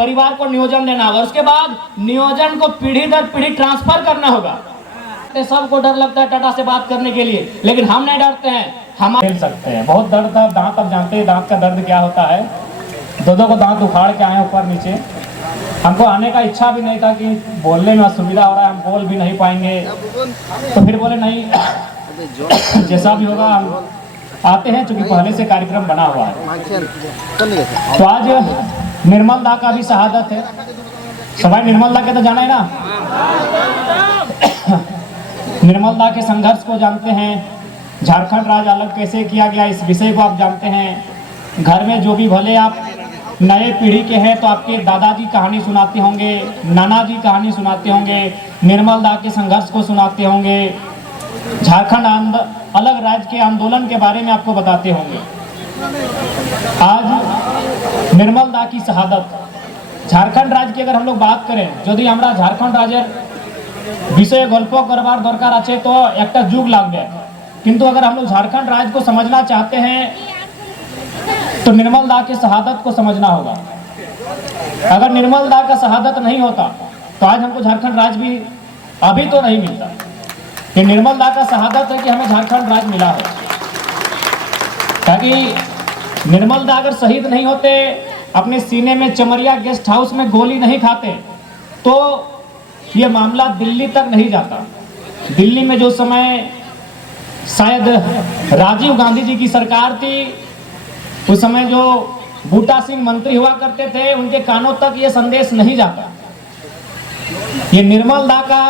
परिवार को नियोजन देना होगा, उसके बाद नियोजन को पीढ़ी दर पीढ़ी ट्रांसफर करना होगा। सबको डर लगता है टाटा से बात करने के लिए, लेकिन हम नहीं डरते हैं। हम खेल सकते हैं। बहुत दर्द था, दांत अब जानते हैं दांत का दर्द क्या होता है। दो को दांत उखाड़ के आए ऊपर नीचे। हमको आने का इच्छा भी नहीं था कि बोलने में असुविधा हो रहा है, हम बोल भी नहीं पाएंगे, तो फिर बोले नहीं जैसा भी होगा हम आते हैं, चूंकि पहले से कार्यक्रम बना हुआ है। तो आज निर्मल दा का भी शहादत है। सवाई निर्मल दा के तो जाना है ना, निर्मल दा के संघर्ष को जानते हैं, झारखंड राज्य अलग कैसे किया गया इस विषय को आप जानते हैं। घर में जो भी भले आप नए पीढ़ी के हैं तो आपके दादाजी कहानी सुनाते होंगे, नाना जी कहानी सुनाते होंगे, निर्मल दा के संघर्ष को सुनाते होंगे, झारखंड अलग राज्य के आंदोलन के बारे में आपको बताते होंगे। आज निर्मल दा की शहादत, झारखंड राज्य की अगर हम लोग बात करें, यदि हमारा झारखंड राज्य विषय गल्प करवार दरकार आछे तो एक जुग लागबे, किंतु अगर हम लोग झारखंड राज्य को समझना चाहते हैं तो निर्मल दा के शहादत को समझना होगा। अगर निर्मल दा का शहादत नहीं होता तो आज हमको झारखंड राज्य भी अभी तो नहीं मिलता। ये निर्मल दा का शहादत है कि हमें झारखंड राज्य मिला है, ताकि निर्मल दा अगर शहीद नहीं होते, अपने सीने में चमरिया गेस्ट हाउस में गोली नहीं खाते, तो ये मामला दिल्ली तक नहीं जाता। दिल्ली में जो समय शायद राजीव गांधी जी की सरकार थी, उस समय जो बूटा सिंह मंत्री हुआ करते थे, उनके कानों तक ये संदेश नहीं जाता। ये निर्मल दा का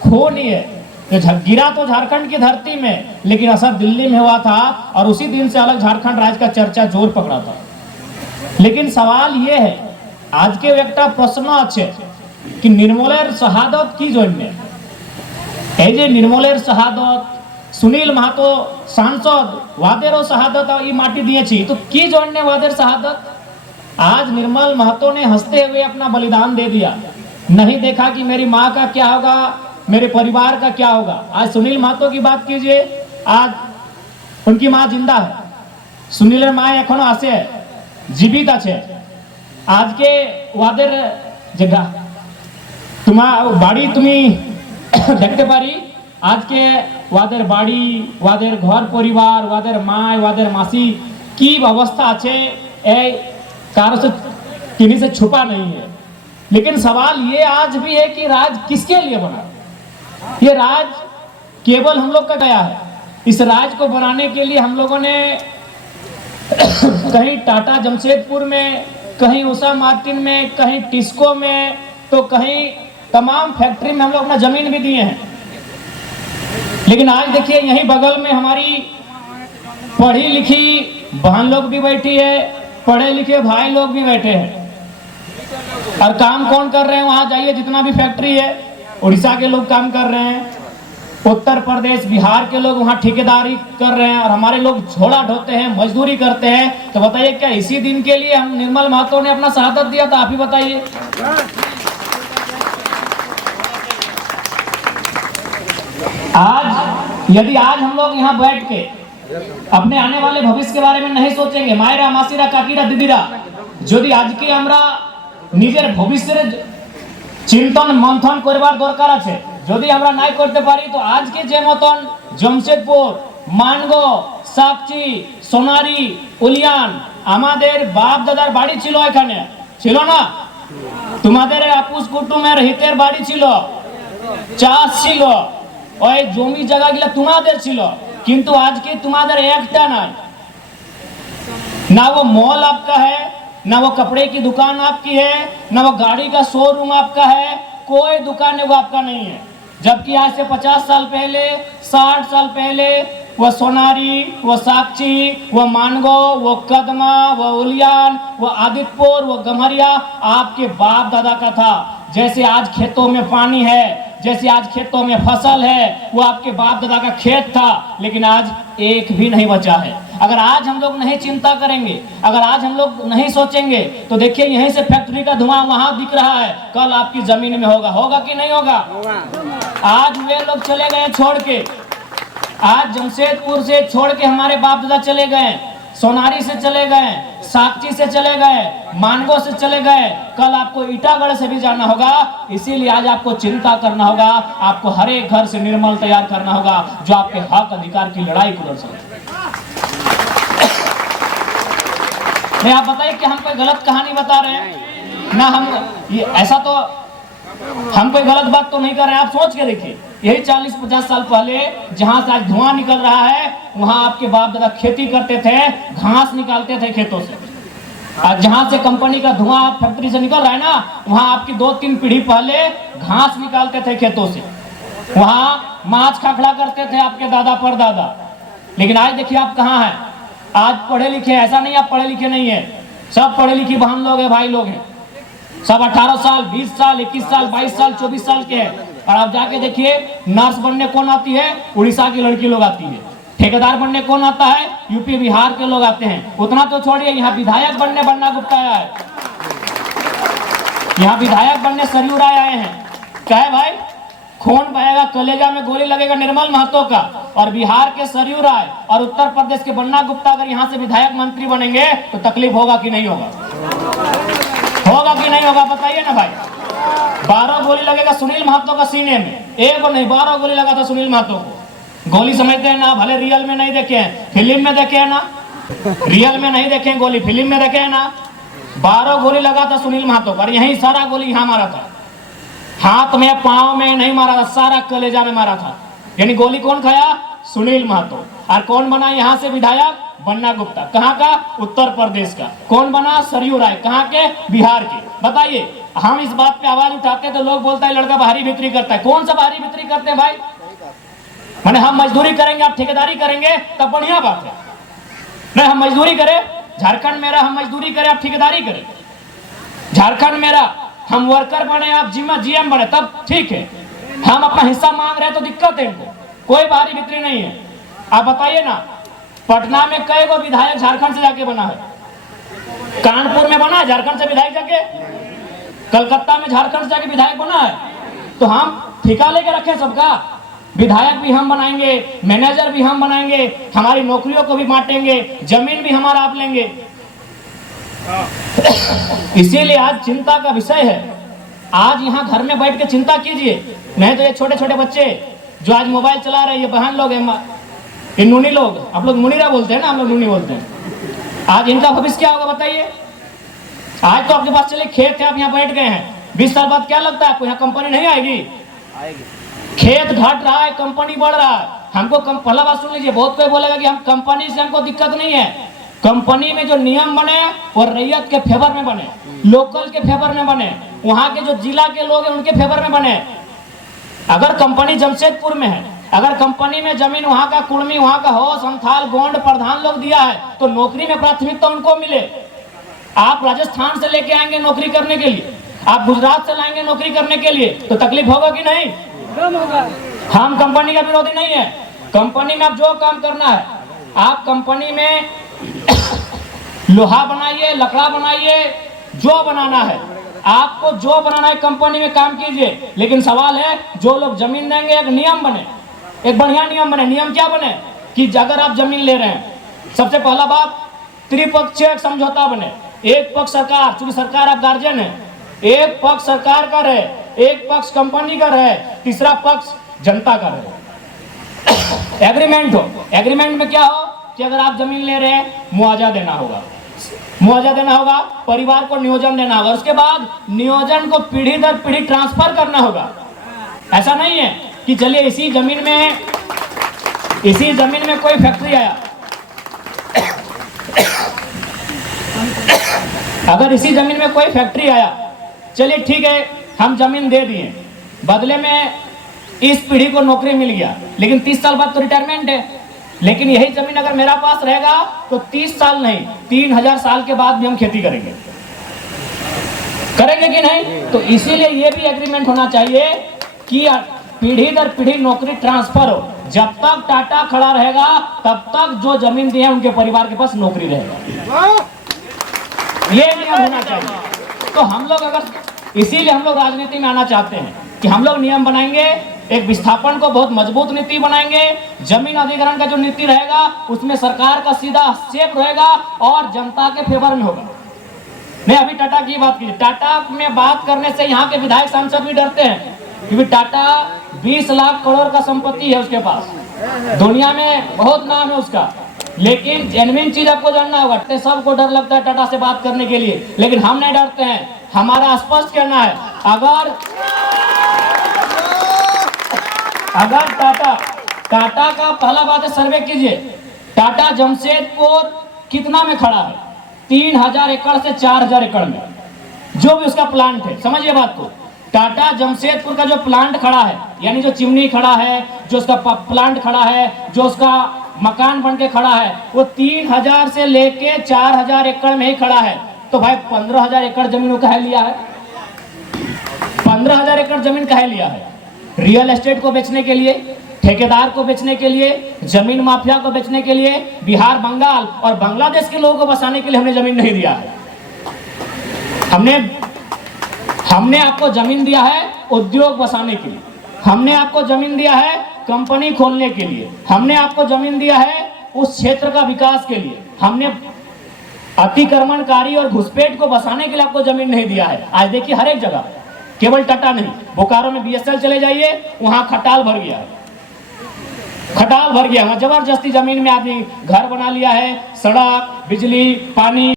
खून ही है, गिरा तो झारखंड की धरती में, लेकिन असर दिल्ली में हुआ था, और उसी दिन से अलग झारखंड राज्य का चर्चा जोर पकड़ा था। लेकिन सवाल ये है, आज के एक प्रश्न अच्छे कि निर्मलेर शहादत की जन्य এই যে निर्मलेर शहादत, सुनील महतो सांसद वादेरो शहादत ये माटी दिएছি, तो की जन्य वादेर शहादत? आज निर्मल महतो ने हंसते हुए अपना बलिदान दे दिया, नहीं देखा कि मेरी माँ का क्या होगा, मेरे परिवार का क्या होगा। आज सुनील महतो की बात कीजिए, आज उनकी माँ जिंदा है, सुनील माँ एखोनो आछे, जीवित आछे। आज के वादेर जगह तुम्हार बाड़ी तुम्हें देखते पारी, आज के वादेर बाड़ी, वादेर घर परिवार, वादेर माय, वादेर मासी की अवस्था आछे, कारो से किन्हीं से छुपा नहीं है। लेकिन सवाल ये आज भी है कि राज किसके लिए बना? ये राज केवल हम लोग का गया है। इस राज को बनाने के लिए हम लोगों ने कहीं टाटा जमशेदपुर में, कहीं उषा मार्टिन में, कहीं टिस्को में, तो कहीं तमाम फैक्ट्री में हम लोग अपना जमीन भी दिए हैं। लेकिन आज देखिए यहीं बगल में हमारी पढ़ी लिखी बहन लोग भी बैठी है, पढ़े लिखे भाई लोग भी बैठे हैं, और काम कौन कर रहे हैं? वहां जाइए, जितना भी फैक्ट्री है, उड़ीसा के लोग काम कर रहे हैं, उत्तर प्रदेश बिहार के लोग वहां ठेकेदारी कर रहे हैं, और हमारे लोग झोला ढोते हैं, मजदूरी करते हैं। तो बताइए क्या इसी दिन के लिए हम निर्मल महतो ने अपना शहादत दिया था? आप ही बताइए। आज यदि आज हम लोग यहाँ बैठ के अपने आने वाले भविष्य के बारे में नहीं सोचेंगे, मायरा मासीरा काकीरा दीदीरा, यदि आज के हमरा निजेर भविष्य चिंतन मंथन करवार दरकार आछे, यदि हमरा नाई करते पारी, तो आज के जे मतन जमशेदपुर, मानगो, साकची, सोनारी, उलियान आमादेर बाप दादार बाड़ी छिलो, एखाने छिलो ना? तुम्हादेर आपुस कुटुमेर हितेर बाड़ी छिलो, चाष छिलो, ওই জমি জায়গাগুলো তোমাদের ছিল, কিন্তু আজকে তোমাদের একটা নাই। ना वो मॉल आपका है, ना वो कपड़े की दुकान आपकी है, ना वो गाड़ी का शोरूम आपका है, कोई दुकान है वो आपका नहीं है। जबकि आज से 50 साल पहले, 60 साल पहले वो सोनारी, वो साकची, वो मानगो, वो कदमा, वो उलियान, वो आदित्यपुर, वो गम्हरिया आपके बाप दादा का था। जैसे आज खेतों में पानी है, जैसे आज खेतों में फसल है, वो आपके बाप दादा का खेत था, लेकिन आज एक भी नहीं बचा है। अगर आज हम लोग नहीं चिंता करेंगे, अगर आज हम लोग नहीं सोचेंगे, तो देखिए यहीं से फैक्ट्री का धुआं वहां दिख रहा है, कल आपकी जमीन में होगा, होगा कि नहीं होगा? आज वे लोग चले गए छोड़ के, आज जमशेदपुर से छोड़ के हमारे बाप दादा चले गए, सोनारी से चले गए, साक्षी से चले गए, मानगो से चले गए, कल आपको ईटागढ़ से भी जाना होगा। इसीलिए आज आपको चिंता करना होगा, आपको हर एक घर से निर्मल तैयार करना होगा जो आपके हक अधिकार की लड़ाई को लड़ सके। नहीं, आप बताइए कि हम कोई गलत कहानी बता रहे हैं ना, हम ये ऐसा तो हम कोई गलत बात तो नहीं कर रहे हैं। आप सोच के देखिए, यही 40-50 साल पहले जहां से आज धुआं निकल रहा है, वहां आपके बाप दादा खेती करते थे, घास निकालते थे खेतों से। आज जहां से कंपनी का धुआं फैक्ट्री से निकल रहा है ना, वहां आपकी 2-3 पीढ़ी पहले घास निकालते थे खेतों से, वहां माछ खाखड़ा करते थे आपके दादा परदादा। लेकिन आज देखिए आप कहाँ हैं। आज पढ़े लिखे, ऐसा नहीं आप पढ़े लिखे नहीं है, सब पढ़े लिखे बहन लोग हैं, भाई लोग हैं, सब 18 साल 20 साल 21 साल 22 साल 24 साल के हैं। और आप जाके देखिए, नर्स बनने कौन आती है? उड़ीसा की लड़की लोग आती है। ठेकेदार बनने कौन आता है? यूपी बिहार के लोग आते हैं। उतना तो छोड़िए, यहाँ विधायक बनने बन्ना गुप्ता आया है, यहाँ विधायक बनने सरयू राय आए हैं। क्या है भाई? खून बहेगा, कलेजा में गोली लगेगा निर्मल महतो का। और बिहार के सरयू राय और उत्तर प्रदेश के बन्ना गुप्ता अगर यहाँ से विधायक मंत्री बनेंगे तो तकलीफ होगा कि नहीं होगा? होगा कि नहीं होगा? बताइए ना भाई। 12 गोली लगेगा सुनील महतो का सीने में, एक नहीं 12 गोली लगा था सुनील महतो को। गोली समझते हैं ना, भले रियल में नहीं देखे हैं, फिल्म में देखे हैं ना, रियल में नहीं देखे गोली, फिल्म में देखे हैं ना। 12 गोली लगा था सुनील महतो पर, यही सारा गोली यहाँ मारा था, हाथ में पांव में नहीं मारा था, सारा कलेजा में मारा था। यानी गोली कौन खाया? सुनील महतो। और कौन बना यहाँ से विधायक? बन्ना गुप्ता। कहाँ का? उत्तर प्रदेश का। कौन बना? सरयू राय। कहाँ के? बिहार के। बताइए, हम इस बात पे आवाज उठाते हैं तो लोग बोलता है लड़का बाहरी भीतरी करता है। कौन सा बाहरी भीतरी करते हैं भाई? माने हम मजदूरी करेंगे, आप ठेकेदारी करेंगे तब बढ़िया बात है। नहीं, हम मजदूरी करें, झारखंड मेरा, हम मजदूरी करें, आप ठेकेदारी करें। झारखंड मेरा, हम वर्कर बने, आप जीएम बने, तब ठीक है। हम अपना हिस्सा मांग रहे हैं तो दिक्कत है इनको, कोई बाहरी भीतरी नहीं है। आप बताइए ना, पटना में कई गो विधायक झारखंड से जाके बना है? कानपुर में बना है झारखंड से विधायक जाके? कलकत्ता में झारखंड से जाके विधायक बना है? तो हम ठिका लेके रखे सबका, विधायक भी हम बनाएंगे, मैनेजर भी हम बनाएंगे, हमारी नौकरियों को भी बांटेंगे, जमीन भी हमारा आप लेंगे। इसीलिए आज चिंता का विषय है। आज यहाँ घर में बैठ के चिंता कीजिए, नहीं तो ये छोटे छोटे बच्चे जो आज मोबाइल चला रहे हैं, ये बहन लोग हैं, ये नूनी लोग, आप लोग मुनीरा बोलते हैं ना, हम लोग नूनी बोलते हैं। आज इनका भविष्य क्या होगा बताइए? आज तो आपके पास चले खेत है, आप यहाँ बैठ गए हैं, 20 साल बाद क्या लगता है आपको यहाँ कंपनी नहीं आएगी? खेत घट रहा है, कंपनी बढ़ रहा है। हमको पहला बात सुन लीजिए, बहुत कोई बोलेगा कि हम कंपनी से हमको दिक्कत नहीं है। कंपनी में जो नियम बने वो रैयत के फेवर में बने, लोकल के फेवर में बने, वहां के जो जिला के लोग हैं उनके फेवर में बने। अगर कंपनी जमशेदपुर में है, अगर कंपनी में जमीन वहां का कुर्मी, वहां का हो, संथाल, गोंड, प्रधान लोग दिया है, तो नौकरी में प्राथमिकता उनको मिले। आप राजस्थान से लेके आएंगे नौकरी करने के लिए, आप गुजरात से लाएंगे नौकरी करने के लिए, तो तकलीफ होगा कि नहीं? हम कंपनी का विरोधी नहीं है। कंपनी में आप जो काम करना है, आप कंपनी में लोहा बनाइए, लकड़ा बनाइए, जो बनाना है आपको, जो बनाना है कंपनी में काम कीजिए। लेकिन सवाल है, जो लोग जमीन देंगे एक नियम बने, एक बढ़िया नियम बने। नियम क्या बने कि अगर आप जमीन ले रहे हैं, सबसे पहला बात, त्रिपक्षीय समझौता बने। एक पक्ष सरकार, चूंकि सरकार आप गार्जियन है, एक पक्ष सरकार का रहे, एक पक्ष कंपनी का रहे, तीसरा पक्ष जनता का रहे। एग्रीमेंट हो, एग्रीमेंट में क्या हो कि अगर आप जमीन ले रहे हैं, मुआवजा देना होगा, मुआवजा देना होगा, परिवार को नियोजन देना होगा, उसके बाद नियोजन को पीढ़ी दर पीढ़ी ट्रांसफर करना होगा। ऐसा नहीं है कि चलिए इसी जमीन में कोई फैक्ट्री आया, अगर इसी जमीन में कोई फैक्ट्री आया, चलिए ठीक है हम जमीन दे दिए, बदले में इस पीढ़ी को नौकरी मिल गया, लेकिन 30 साल बाद तो रिटायरमेंट है। लेकिन यही जमीन अगर मेरा पास रहेगा तो 30 साल नहीं, 3000 साल के बाद भी हम खेती करेंगे कि नहीं? तो इसीलिए ये भी एग्रीमेंट होना चाहिए कि पीढ़ी दर पीढ़ी नौकरी ट्रांसफर हो। जब तक टाटा खड़ा रहेगा तब तक जो जमीन दी है उनके परिवार के पास नौकरी रहेगा, ये नियम होना चाहिए। तो हम लोग अगर, इसीलिए हम लोग राजनीति में आना चाहते हैं कि हम लोग नियम बनाएंगे, एक विस्थापन को बहुत मजबूत नीति बनाएंगे। जमीन अधिग्रहण का जो नीति रहेगा उसमें सरकार का सीधा हस्तक्षेप रहेगा और जनता के फेवर में होगा। नहीं, अभी टाटा की बात कीजिए, टाटा में बात करने से यहाँ के विधायक सांसद भी डरते हैं, क्योंकि टाटा 20 लाख करोड़ का संपत्ति है उसके पास, दुनिया में बहुत नाम है उसका। लेकिन जेन्युइन चीज आपको जानना होगा, सबको डर लगता है टाटा से बात करने के लिए, लेकिन हम नहीं डरते हैं। हमारा स्पष्ट कहना है, अगर टाटा का पहला बात है, सर्वे कीजिए, टाटा जमशेदपुर कितना में खड़ा है? 3000 एकड़ से 4000 एकड़ में, जो भी उसका प्लांट है। समझिए बात को, टाटा जमशेदपुर का जो प्लांट खड़ा है, यानी जो चिमनी खड़ा है, जो उसका प्लांट खड़ा है, जो उसका मकान बन के खड़ा है, वो 3000 से लेके 4000 एकड़ में ही खड़ा है। तो भाई 15,000 एकड़ जमीन कहे लिया है? 15,000 एकड़ जमीन कहे लिया है? रियल एस्टेट को बेचने के लिए, ठेकेदार को बेचने के लिए, जमीन माफिया को बेचने के लिए, बिहार, बंगाल और बांग्लादेश के लोगों को बसाने के लिए हमने जमीन नहीं दिया है। हमने आपको जमीन दिया है उद्योग बसाने के लिए, हमने आपको जमीन दिया है कंपनी खोलने के लिए, हमने आपको जमीन दिया है उस क्षेत्र का विकास के लिए। हमने अतिक्रमणकारी और घुसपैठ को बसाने के लिए आपको जमीन नहीं दिया है। आज देखिए हर एक जगह, केवल टाटा नहीं, बोकारो में BSL चले जाइए, वहां खटाल भर गया है, खटाल भर गया। वहां जबरदस्ती जमीन में आदमी घर बना लिया है, सड़क, बिजली, पानी